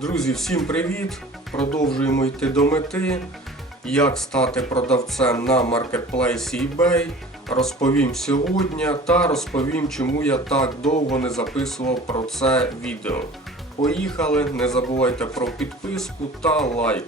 Друзі, всім привіт! Продовжуємо йти до мети. Як стати продавцем на маркетплейсі eBay. Розповім сьогодні та розповім, чому я так довго не записував про це відео. Поїхали! Не забувайте про підписку та лайк.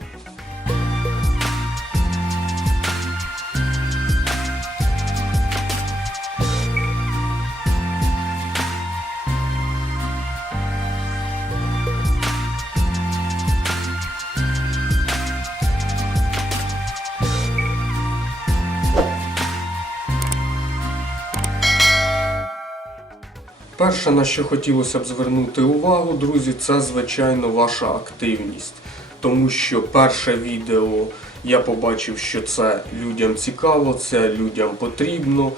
Перше, на що хотілося б звернути увагу, друзі, це звичайно ваша активність. Тому що перше відео я побачив, що це людям цікаво, це людям потрібно.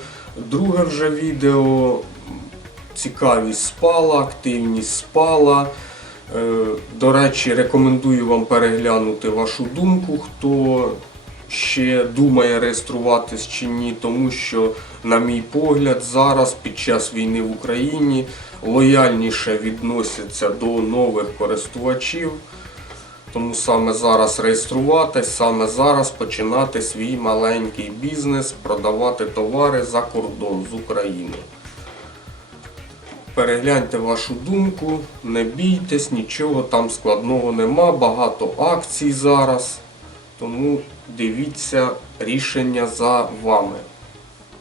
Друге вже відео цікавість спала, активність спала. Е, До речі, рекомендую вам переглянути вашу думку, хто ще думає реєструватись чи ні, тому що, на мій погляд, зараз під час війни в Україні лояльніше відносяться до нових користувачів. Тому саме зараз реєструватись, саме зараз починати свій маленький бізнес, продавати товари за кордон з України. Перегляньте вашу думку, не бійтесь, нічого там складного нема, багато акцій зараз. Тому дивіться рішення за вами.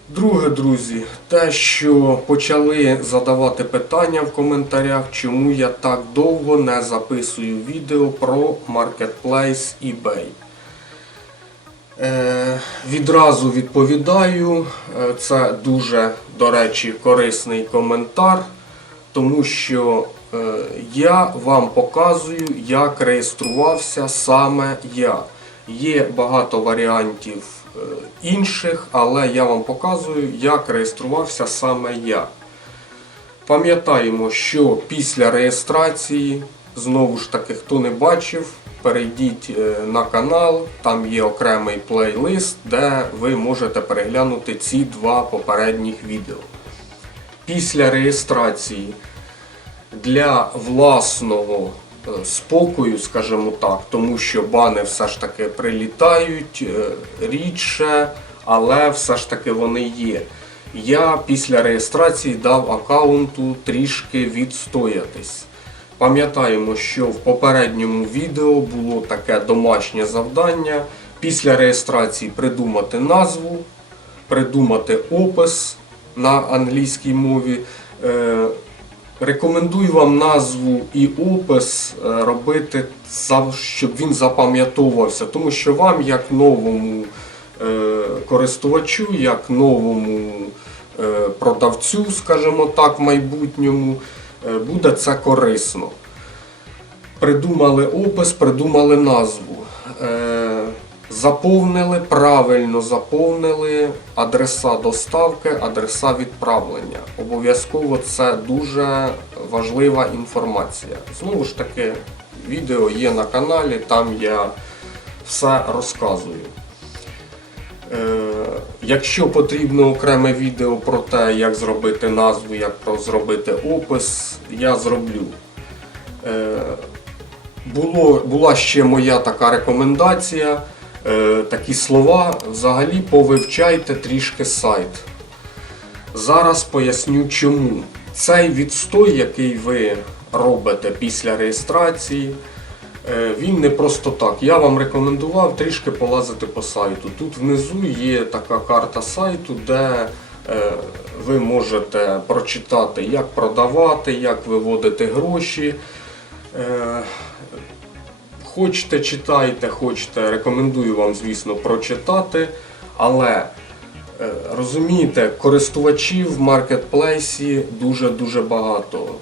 Друге, друзі, те, що почали задавати питання в коментарях, чому я так довго не записую відео про маркетплейс eBay. Е, відразу відповідаю, Е, це дуже, до речі, корисний коментар, тому що е, я вам показую, як реєструвався саме я. Є багато варіантів е, інших, але я вам показую, як реєструвався саме я. Пам'ятаємо, що після реєстрації, знову ж таки, хто не бачив, перейдіть е, на канал, там є окремий плейлист, де ви можете переглянути ці два попередніх відео. Після реєстрації для власного спокою, скажімо так, тому що бани все ж таки прилітають е, рідше, але все ж таки вони є. Я після реєстрації дав аккаунту трішки відстоятись. Пам'ятаємо, що в попередньому відео було таке домашнє завдання. Після реєстрації придумати назву, придумати опис на англійській мові. Рекомендую вам назву і опис е, робити, щоб він запам'ятовувався, тому що вам, як новому е, користувачу, як новому е, продавцю, скажімо так, в майбутньому, буде це корисно. Придумали опис, придумали назву. Заповнили, правильно заповнили адреса доставки, адреса відправлення. Обов'язково це дуже важлива інформація. Знову ж таки, відео є на каналі, там я все розказую. Е, Якщо потрібно окреме відео про те, як зробити назву, як зробити опис, я зроблю. Е, було, була ще моя така рекомендація. Е, такі слова взагалі повивчайте трішки сайт. Зараз поясню чому. Цей відстой, який ви робите після реєстрації, е, він не просто так. Я вам рекомендував трішки полазити по сайту. Тут внизу є така карта сайту, де е, ви можете прочитати, як продавати, як виводити гроші. Хочете читайте, хочете, рекомендую вам, звісно, прочитати. Але е, розумієте, користувачів в маркетплейсі дуже-дуже багато.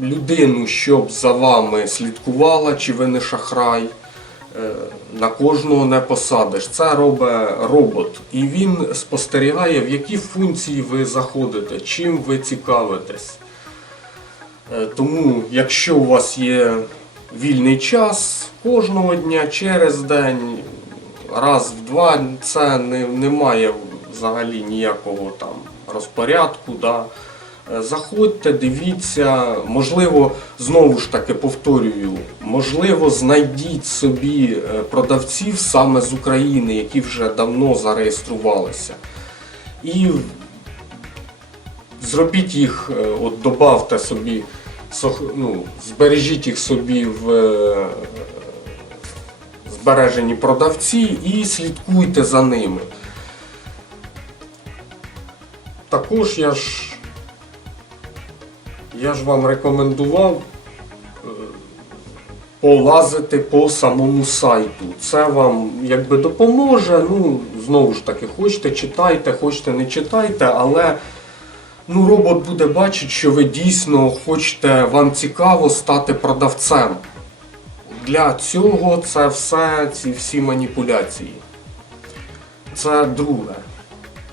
Людину, щоб за вами слідкувала, чи ви не шахрай, е, на кожного не посадиш. Це робить робот. І він спостерігає, в які функції ви заходите, чим ви цікавитесь. Е, Тому, якщо у вас є вільний час кожного дня, через день, раз в два, це не, немає взагалі ніякого там розпорядку. Да? Е, Заходьте, дивіться, можливо, знову ж таки повторюю, можливо, знайдіть собі е, продавців саме з України, які вже давно зареєструвалися. І зробіть їх, е, от добавте собі, ну, збережіть їх собі в е, збережені продавці і слідкуйте за ними. Також я ж я ж вам рекомендував е, полазити по самому сайту. Це вам якби допоможе. Ну, знову ж таки, хочете читайте, хочете не читайте, але ну, робот буде бачити, що ви дійсно хочете, вам цікаво стати продавцем. Для цього це все, ці всі маніпуляції. Це друге.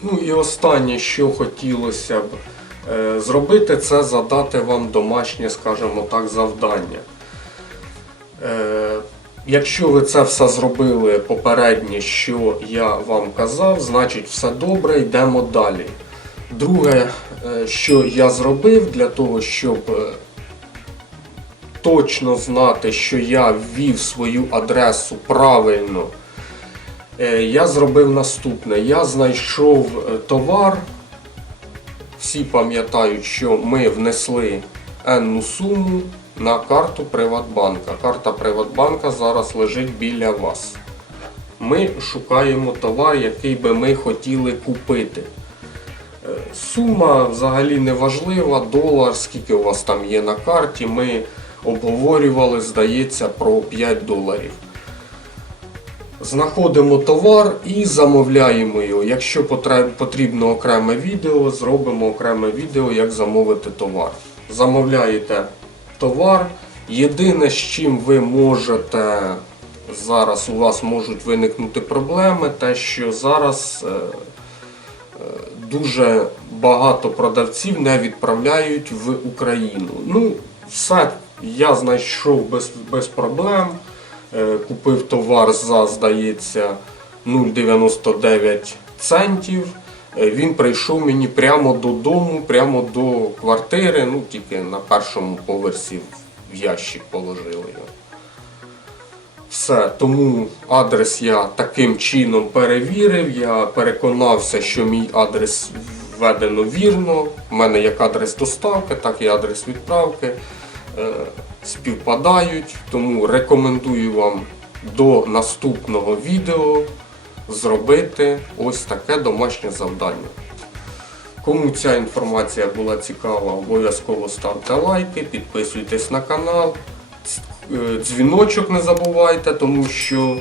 Ну і останнє, що хотілося б е, зробити, це задати вам домашнє, скажімо так, завдання. Е, якщо ви це все зробили попереднє, що я вам казав, значить все добре, йдемо далі. Друге, що я зробив для того, щоб е, точно знати, що я ввів свою адресу правильно, е, я зробив наступне. Я знайшов е, товар. Всі пам'ятають, що ми внесли енну суму на карту Приватбанка. Карта Приватбанка зараз лежить біля вас. Ми шукаємо товар, який би ми хотіли купити. Сума взагалі не важлива, долар, скільки у вас там є на карті. Ми обговорювали, здається, про 5 доларів. Знаходимо товар і замовляємо його. Якщо потрібно окреме відео, зробимо окреме відео, як замовити товар. Замовляєте товар. Єдине, з чим ви можете зараз у вас можуть виникнути проблеми, те, що зараз е, е, дуже багато продавців не відправляють в Україну. Ну, все я знайшов без, без проблем. Е, Купив товар за, здається, 0,99 центів. Е, Він прийшов мені прямо додому, прямо до квартири, ну тільки на першому поверсі в ящик положили його. Все, тому адрес я таким чином перевірив. Я переконався, що мій адрес введено вірно. У мене як адрес доставки, так і адрес відправки е, співпадають. Тому рекомендую вам до наступного відео зробити ось таке домашнє завдання. Кому ця інформація була цікава, обов'язково ставте лайки, підписуйтесь на канал, е, дзвіночок не забувайте, тому що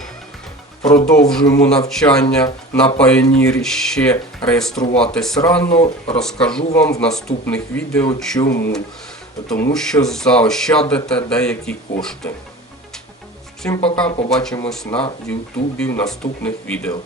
продовжуємо навчання на Pioneer ще реєструватись рано. Розкажу вам в наступних відео чому. Тому що заощадите деякі кошти. Всім пока, побачимось на Ютубі в наступних відео.